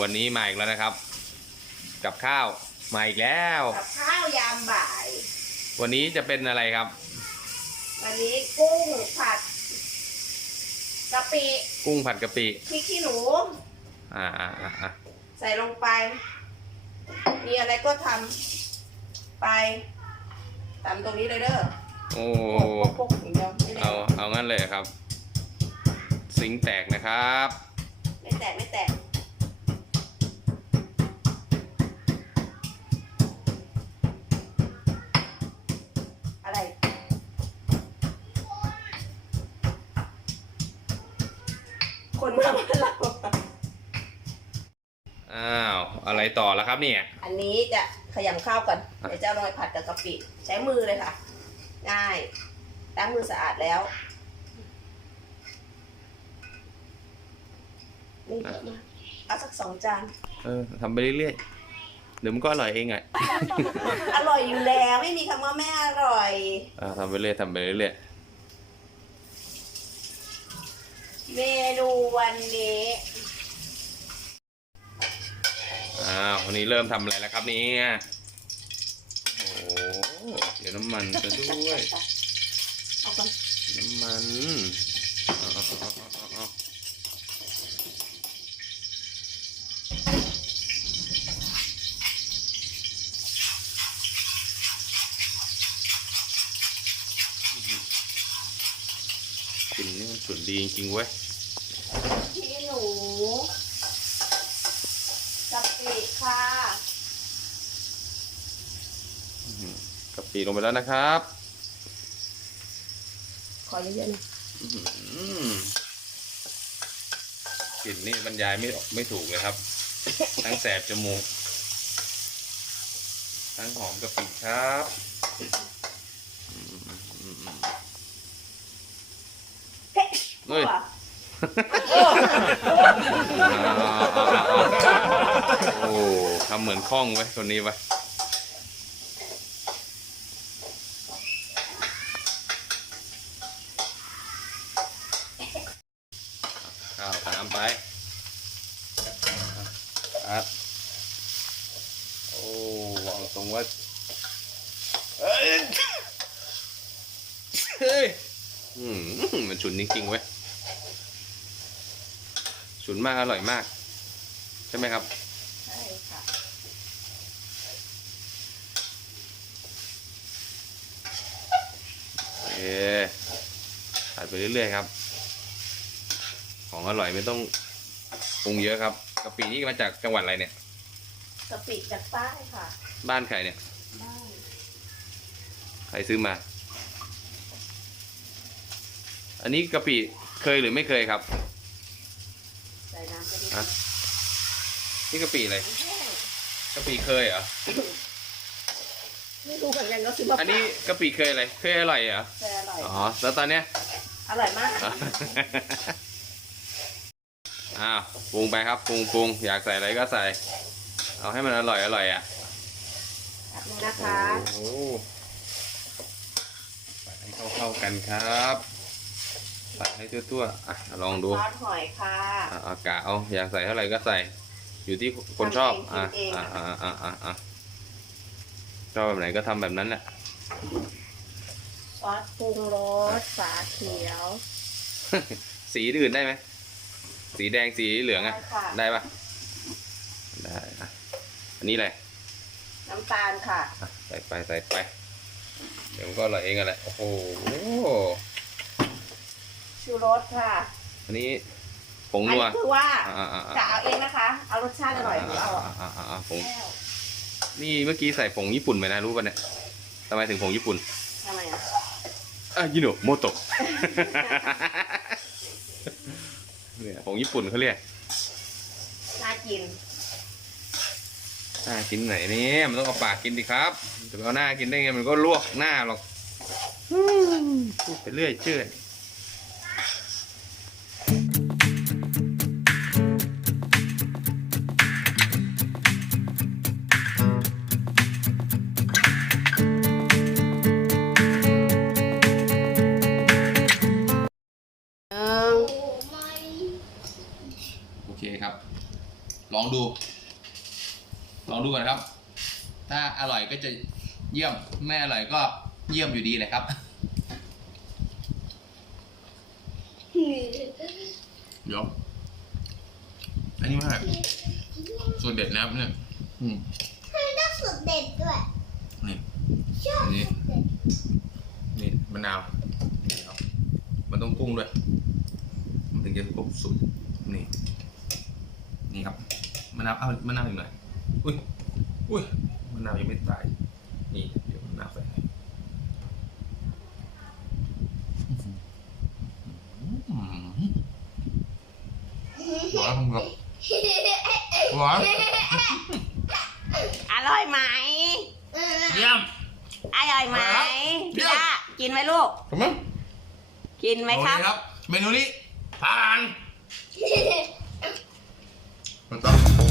วันนี้มาอีกแล้วนะครับ กับข้าวมาอีกแล้ว กับข้าวยามบ่าย วันนี้จะเป็นอะไรครับ วันนี้กุ้งผัดกะปิกุ้งผัดกะปิพริกขี้หนูอ่าอ่าอ่าอ่าใส่ลงไป มีอะไรก็ทำไปตำตรงนี้เลยเด้อโอ้โปกๆอย่างเดียวไม่ได้เอาเอางั้นเลยครับ สิงแตกนะครับ ไม่แตกไม่แตก คนมาบ้านเรา อ้าว อะไรต่อแล้วครับเนี่ย อันนี้จะขยำข้าวก่อนเดี๋ยวจะเอาลงไปผัดกับกะปิ ใช้มือเลยค่ะ ง่ายล้างมือสะอาดแล้วไม่เยอะมากเอาสักสองจาน เออทำไปเรื่อยๆ เดี๋ยวมันก็อร่อยเองอะอร่อยอยู่แล้ว ไม่มีคำว่าไม่อร่อย อ่าทำไปเรื่อยทำไปเรื่อย เมนูวันนี้อ้าววันนี้เริ่มทำอะไรแล้วครับเนี่ยโอ้เดี๋ยวน้ำมันจะด้วย เอาก่อนน้ำมันเอาเอาเอาเอาเอาเอา กลิ่นนี่มันสุดดีจริงๆเว้ยพี่หนูกะปิค่ะกะปิลงไปแล้วนะครับ ขอเยอะๆนะอื้อหือกลิ่นนี่บรรยายไม่ไม่ถูกเลยครับ ทั้งแสบจมูก ทั้งหอมกะปิครับอืมอืมอืม เฮ้ยโอ้ทำเหมือนคล่องไว้ยคนนี้ไว้ยข้าวตามไปครับโอ้วางตรงว่าเอ้ยเฮ้ย อืมมันฉุนจริงๆเว้ย ฉุนมากอร่อยมาก ใช่ไหมครับ ใช่ค่ะ โอเคผัดไปเรื่อยๆครับ ของอร่อยไม่ต้องปรุงเยอะครับกะปินี่มาจากจังหวัดอะไรเนี่ยกะปิจากใต้ค่ะ บ้านใครเนี่ยบ้านใครซื้อมา อันนี้กะปิเคยหรือไม่เคยครับใส่น้ำไปดิ ฮะนี่กะปิอะไรกะปิเคยเหรอไม่รู้เหมือนกันก็ซื้อมาอันนี้กะปิเคยอะไรเคยอร่อยเหรอใช่อร่อยอ๋อแล้วตอนเนี้ยอร่อยมากอ้าวปรุงไปครับปรุงปรุงอยากใส่อะไรก็ใส่ เอาให้มันอร่อยอร่อยอะแบบนี้นะคะโอ้โหใส่ให้เข้าๆกันครับ ใส่ให้ทั่วๆอะลองดูซอสหอยค่ะอะเอากะเอาอยากใส่เท่าไหร่ก็ใส่ อยู่ที่คนชอบทำเองอะกินเองอะอะอะอะอะชอบแบบไหนก็ทำแบบนั้นแหละซอสปรุงรสฝาเขียว สีอื่นได้ไหมสีแดงสีเหลืองอะ ได้ค่ะ ได้ปะได้อะอันนี้อะไร น้ำตาลค่ะ อะใส่ไปใส่ไป เดี๋ยวมันก็อร่อยเองอะแหละโอ้โห ชูรสค่ะ อันนี้ผงอันนัว นี้คือว่าอ่าอ่าอ่า จะเอาเองนะคะ เอารสชาติอร่อยของเราอะอ่าอ่าอ่าผง แก้วนี่เมื่อกี้ใส่ผงญี่ปุ่นไปนะรู้ป่ะเนี่ยทำไมถึงผงญี่ปุ่นทำไมอะอะยิโนะโมโตะ เนี่ยผงญี่ปุ่นเขาเรียกน่ากินอ่ากินไหนเนี่ยมันต้องเอาปากกินดิครับจะไปเอาหน้ากินได้ไงมันก็ลวกหน้าหรอกอืมพูดไปเรื่อยเชื่อโอเคครับรอองดู ลองดูก่อนครับ ถ้าอร่อยก็จะเยี่ยม ไม่อร่อยก็เยี่ยมอยู่ดีเลยครับ เดี๋ยว อันนี้มากส่วนเด็ดนะครับเนี่ย อืมมันต้องสุดเด็ดด้วยนี่ชอบอันนี้สุดเด็ดนี่มะนาวนี่ครับมันต้องปรุงด้วย มันถึงจะครบสูตรนี่ นี่ครับมะนาวเอามะนาวอีกหน่อยอุ้ยอุ้ยมะนาวยังไม่ตาย นี่เดี๋ยวมะนาวใส่หวานครับหวานอร่อยไหมเยี่ยมอร่อยไหมพี่ย่ากินไหมลูกถูกไหมกินไหมครับเเมนูนี้ผ่าน 감 사.